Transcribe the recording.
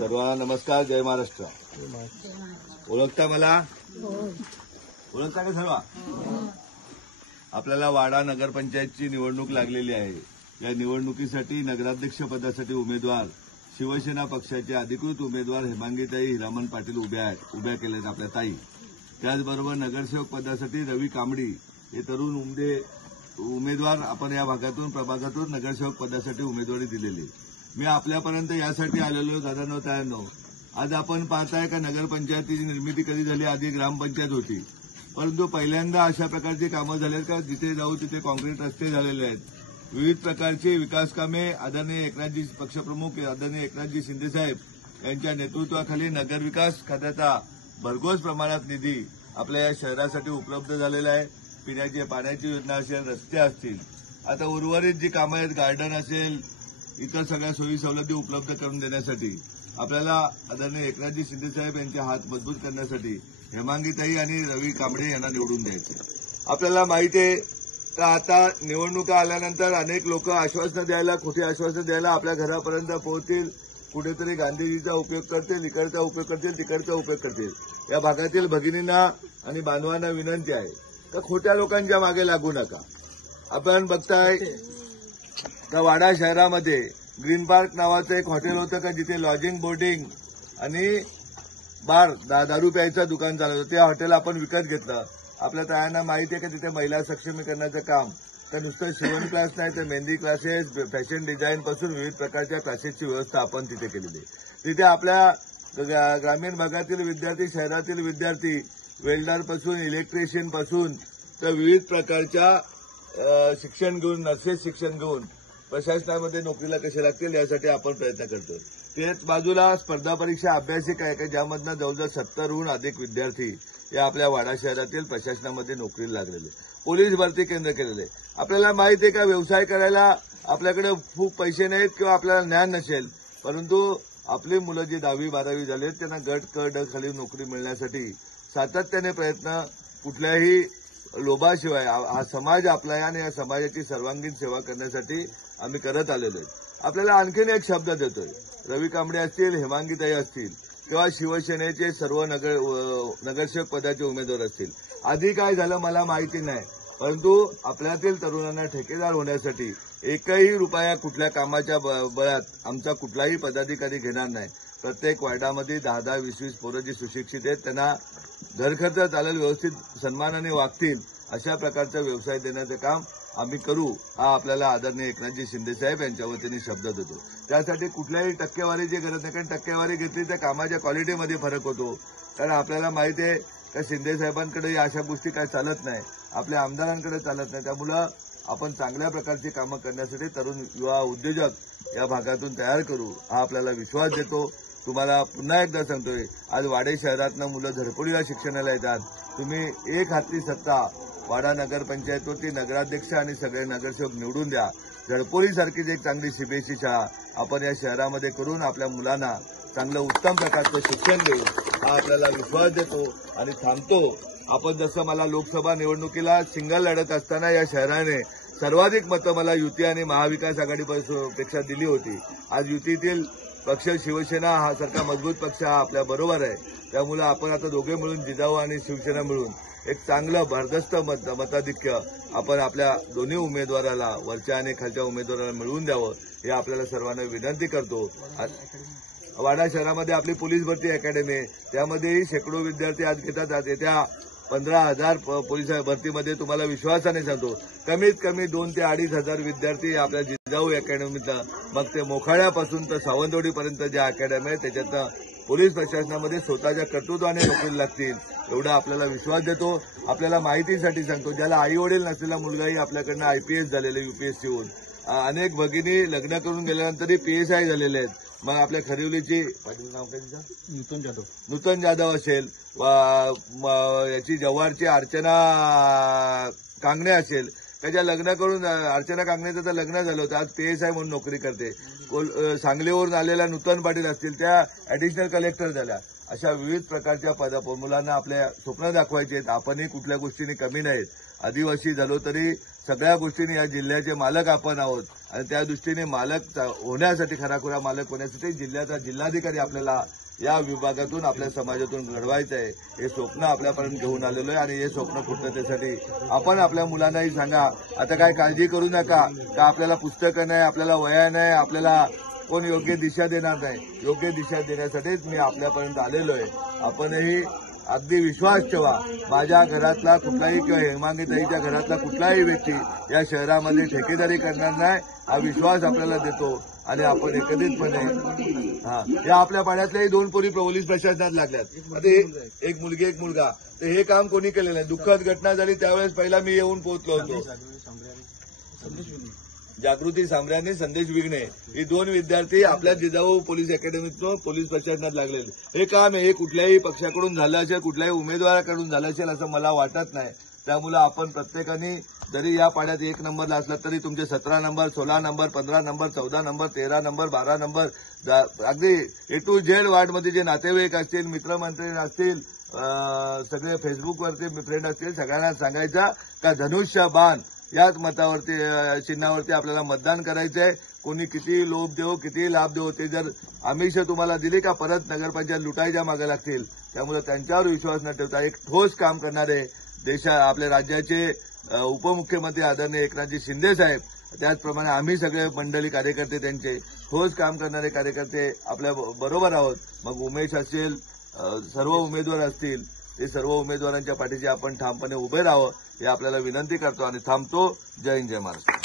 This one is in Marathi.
सर्वांना नमस्कार. जय महाराष्ट्र. ओळखता मला? ओळखता का सर्व? आपल्याला वाडा नगरपंचायतची निवडणूक लागलेली आहे. या निवडणुकीसाठी नगराध्यक्ष पदासाठी उमेदवार शिवसेना पक्षाचे अधिकृत उमेदवार हेमांगीताई हिरामन पाटील उभ्या केलेत आपल्या ताई. त्याचबरोबर नगरसेवक पदासाठी रवी कांबडी हे तरुण उमेदवार आपण या भागातून प्रभागातून नगरसेवक पदासाठी उमेदवारी दिलेली. मी आपल्यापर्यंत यासाठी आलेलो दादांनो तायांनो, आज आपण पाहताय का नगरपंचायतीची निर्मिती कधी झाली? आधी ग्रामपंचायत होती, परंतु पहिल्यांदा अशा प्रकारची कामं झालीत का जिथे जाऊ तिथे कॉन्क्रीट रस्ते झालेले आहेत. विविध प्रकारची विकास कामे आदरणीय एकनाथजी पक्षप्रमुख आदरणीय एकनाथजी शिंदेसाहेब यांच्या नेतृत्वाखाली नगरविकास खात्याचा भरघोस प्रमाणात निधी आपल्या या शहरासाठी उपलब्ध झालेला आहे. पिण्याच्या पाण्याची योजना असेल, रस्ते असतील, आता उर्वरित जी कामं आहेत, गार्डन असेल, इतर सगळ्या सोयी सवलती उपलब्ध करून देण्यासाठी आपल्याला आदरणीय एकनाथजी शिंदेसाहेब यांचे हात मजबूत करण्यासाठी हेमांगीताई आणि रवी कांबळे यांना निवडून द्यायचे. आपल्याला माहिती आहे तर आता निवडणुका आल्यानंतर अनेक लोक आश्वासनं द्यायला, खोटी आश्वासनं द्यायला आपल्या घरापर्यंत पोहोचतील. कुठेतरी गांधीजीचा उपयोग करतील, इकडचा उपयोग करतील, तिकडचा उपयोग करतील. या भागातील भगिनींना आणि बांधवांना विनंती आहे तर खोट्या लोकांच्या मागे लागू नका. आपण बघताय का वाडा शहरामध्ये ग्रीन पार्क नावाचं एक हॉटेल होतं का जिथे लॉजिंग, बोर्डिंग आणि बार दारू प्यायचं दुकान चालत होतं. ते हॉटेल आपण विकत घेतलं. आपल्या तायांना माहिती आहे का तिथे महिला सक्षमीकरणाचं काम तर नुसतं शिवण क्लास नाही तर मेहंदी क्लासेस, फॅशन डिझाईन पासून विविध प्रकारच्या क्लासेसची व्यवस्था आपण तिथे केलेली आहे. तिथे आपल्या ग्रामीण भागातील विद्यार्थी, शहरातील विद्यार्थी वेल्डर पासून, इलेक्ट्रिशियन पासून तर विविध प्रकारच्या शिक्षण घेऊन, नर्सेस शिक्षण घेऊन प्रशासनामध्ये नोकरीला कसे लागतील यासाठी आपण प्रयत्न करतो. त्याच बाजूला स्पर्धा परीक्षा अभ्यासिका आहे का ज्यामधनं जवळजवळ 70हून अधिक विद्यार्थी या आपल्या वाडा शहरातील प्रशासनामध्ये नोकरीला लागलेले. पोलीस भरती केंद्र केलेले. आपल्याला माहिती आहे का व्यवसाय करायला आपल्याकडे खूप पैसे नाहीत किंवा आपल्याला ज्ञान नसेल, परंतु आपली मुलं जी 10वी-12वी झालेत त्यांना गट क ड खाली नोकरी मिळण्यासाठी सातत्याने प्रयत्न, कुठल्याही लोभाशिवाय हा समाज आपला आहे आणि या समाजाची सर्वांगीण सेवा करण्यासाठी आम्ही करत आलेलो आहे. आपल्याला आणखीन एक शब्द देतोय. रवी कांबळे असतील, हेमांगीताई असतील किंवा शिवसेनेचे सर्व नगरसेवक पदाचे उमेदवार असतील. आधी काय झालं मला माहिती नाही, परंतु आपल्यातील तरुणांना ठेकेदार होण्यासाठी एकही रुपया कुठल्या कामाच्या बळात आमचा कुठलाही पदाधिकारी घेणार नाही. प्रत्येक वार्डामध्ये 10-10, 20-20 पोरं जी सुशिक्षित आहेत त्यांना घरखर्च चालेल, व्यवस्थित सन्मानाने वागतील अशा प्रकारचा व्यवसाय देण्याचं काम आम्ही करू, हा आपल्याला आदरणीय एकनाथजी शिंदेसाहेब यांच्या वतीने शब्द देतो. त्यासाठी कुठल्याही टक्केवारीची गरज नाही, कारण टक्केवारी घेतली तर कामाच्या क्वालिटीमध्ये फरक होतो. कारण आपल्याला माहिती आहे का शिंदेसाहेबांकडे अशा गोष्टी काय चालत नाही, आपल्या आमदारांकडे चालत नाही. त्यामुळं आपण चांगल्या प्रकारची कामं करण्यासाठी तरुण युवा उद्योजक या भागातून तयार करू, हा आपल्याला विश्वास देतो. तुम्हाला पुन्हा एकदा सांगतोय, आज वाडे शहरातनं मुलं धडपडीला शिक्षणाला येतात. तुम्ही एक हाती सत्ता वाडा नगरपंचायतवरती नगराध्यक्ष आणि सगळे नगरसेवक निवडून द्या. झडपोलीसारखीच एक चांगली सीबीएसई शाळा आपण या शहरामध्ये करून आपल्या मुलांना चांगलं उत्तम प्रकारचं शिक्षण देऊ, हा आपल्याला विश्वास देतो आणि थांबतो. आपण जसं मला लोकसभा निवडणुकीला सिंगल लढत असताना या शहराने सर्वाधिक मतं मला युती आणि महाविकास आघाडीपेक्षा दिली होती. आज युतीतील पक्ष शिवसेना हा सारखा मजबूत पक्ष हा आपल्या बरोबर आहे. त्यामुळे आपण आता दोघे मिळून, जिजाऊ आणि शिवसेना मिळून एक चांगलं भरदस्त मताधिक्य आपण आपल्या दोन्ही उमेदवाराला, वरच्या आणि खालच्या उमेदवाराला मिळवून द्यावं, हे आपल्याला सर्वांना विनंती करतो. वाडा शहरामध्ये आपली पोलीस भरती अकॅडमी आहे, त्यामध्येही शेकडो विद्यार्थी आज घेतात. आज येत्या 15,000 पोलीस भरतीमध्ये तुम्हाला विश्वासाने सांगतो कमीत कमी 2,000 ते 2,500 विद्यार्थी आपल्या जिजाऊ अकॅडमीतनं, मग ते मोखाड्यापासून तर सावंतवाडीपर्यंत ज्या अकॅडमी आहे त्याच्यातनं पोलीस प्रशासनामध्ये स्वतःच्या कर्तृत्वाने नोकरी लागतील एवढा आपल्याला विश्वास देतो. आपल्याला माहितीसाठी सांगतो, ज्याला आई वडील नसलेला मुलगाही आपल्याकडनं IPS झालेले, UPSC होऊन अनेक भगिनी लग्न करून गेल्यानंतरही PSI झालेले आहेत. मग आपल्या खरिवलीची नाव काय तिचं, नूतन जाधव असेल, याची जव्हारची अर्चना कांगणे असेल, त्याच्या लग्न करून, अर्चना कांगणेचं तर लग्न झालं होतं, आज PSI म्हणून नोकरी करते. सांगलीवरून आलेल्या नूतन पाटील असतील, त्या ऍडिशनल कलेक्टर झाल्या. अशा विविध प्रकारच्या मुलांना आपल्या स्वप्न दाखवायचे आहेत. आपणही कुठल्या गोष्टींनी कमी नाहीत. आदिवासी झालो तरी सगळ्या गोष्टींनी या जिल्ह्याचे मालक आपण आहोत. आणि त्या दृष्टीने मालक होण्यासाठी, खराखुरा मालक होण्यासाठी जिल्ह्याचा जिल्हाधिकारी आपल्याला या विभागातून, आपल्या समाजातून घडवायचं आहे. हे स्वप्न आपल्यापर्यंत घेऊन आलेलो आहे आणि हे स्वप्न पूर्ततेसाठी आपण आपल्या मुलांनाही सांगा, आता काय काळजी करू नका का आपल्याला पुस्तकं नाही, आपल्याला वह्या नाही, आपल्याला कोण योग्य दिशा देणार नाही. योग्य दिशा देण्यासाठीच मी आपल्यापर्यंत आलेलो आहे. आपणही अगदी विश्वास ठेवा. माझ्या घरातला कुठलाही किंवा हेमांगीताईच्या घरातला कुठलाही व्यक्ती या शहरामध्ये ठेकेदारी करणार नाही, हा विश्वास आपल्याला देतो. आणि आपण एकत्रितपणे या आपल्या पाड्यातल्याही 2 पोरी पोलीस प्रशासनात लागल्यात. आता एक मुलगी एक मुलगा, तर हे काम कोणी केलेलं आहे. दुःखद घटना झाली त्यावेळेस पहिला मी येऊन पोहोचलो होतो. जागृती सांबऱ्याने, संदेश विघ्ने, ही 2 विद्यार्थी आपल्या जिजाऊ पोलीस अकॅडमीतून पोलीस प्रशासनात लागलेले. हे काम हे कुठल्याही पक्षाकडून झालं असेल, कुठल्याही उमेदवाराकडून झालं असेल असं मला वाटत नाही. त्यामुळे आपण प्रत्येकाने जरी या पाड्यात 1 नंबरला असला तरी तुमचे 17 number, 16 number, 15 number, 14 number, 13 number, 12 number, अगदी ए टू झेड वार्डमध्ये जे नातेवाईक असतील, मित्रमंत्री असतील, सगळे फेसबुकवरती फ्रेंड असतील, सगळ्यांना सांगायचा का धनुष्यबाण याच मतावरती, चिन्हावरती आपल्याला मतदान करायचंय. कोणी किती लोभ देऊ, किती लाभ देऊ, ते जर आमिष तुम्हाला दिली का परत नगरपंचायत लुटायच्या मागे लागतील. त्यामुळे त्यांच्यावर विश्वास न ठेवता एक ठोस काम करणारे आपल्या राज्याचे उपमुख्यमंत्री आदरणीय एकनाथजी शिंदे साहेब, त्याचप्रमाणे आम्ही सगळे मंडळी कार्यकर्ते, त्यांचे ठोस काम करणारे कार्यकर्ते आपल्या बरोबर आहोत. मग उमेश असेल, सर्व उमेदवार असतील, हे सर्व उमेदवारांच्या पाठीशी आपण ठामपणे उभे राहावं, हे आपल्याला विनंती करतो आणि थांबतो. जय हिंद, जय महाराष्ट्र.